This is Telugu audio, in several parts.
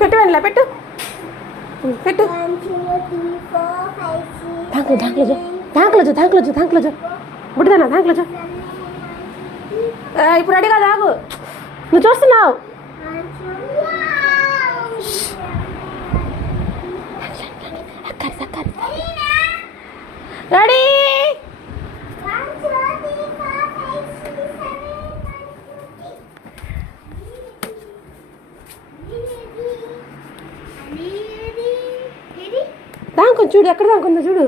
పెట్టు వెళ్ళా పెట్టు పెట్టు దాంట్లో బుడ్డిదానా దాంట్లో ఇప్పుడు అడిగా దాగు నువ్వు చూస్తున్నావు రెడీ దాంకొని చూడు ఎక్కడ దాంకుందో చూడు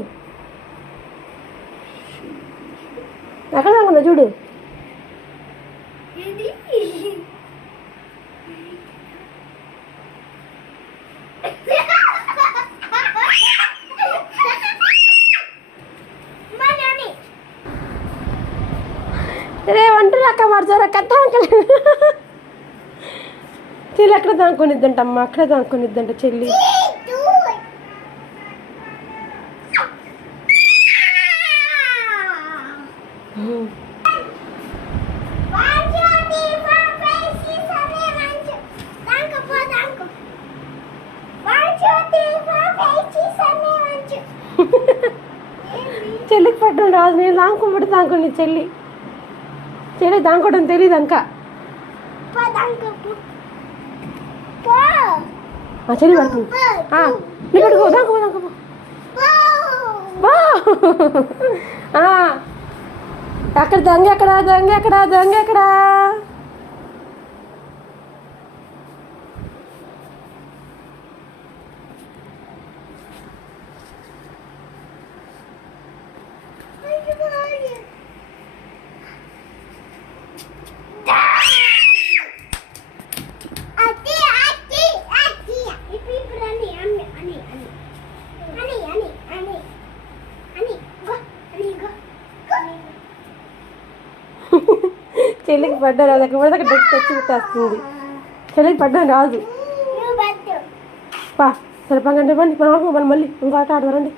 ఎక్కడ దాంకుందో చూడు రే వంటలు అక్క మర్చారు అక్క చెల్లి ఎక్కడ దాంకొనిద్దంటమ్మా అక్కడే దాంకొనిద్దంట చెల్లి చెల్లికి పట్టడం రాదు నేను దాంకోబడి దాంకొని చెల్లి దాంకోవడం తెలియదు అంక చెల్లి పడుతుంది నీ పడుకో దాంకో అక్కడ దొంగ ఎక్కడా చెల్లికి పడ్డా రాదు అక్కడ పడితే డెక్ తెచ్చి పెట్టేస్తుంది చెల్లికి పడ్డా రాదు పా సరిపండి రండి మనం మళ్ళీ ఇంకో ఆట ఆడదారండి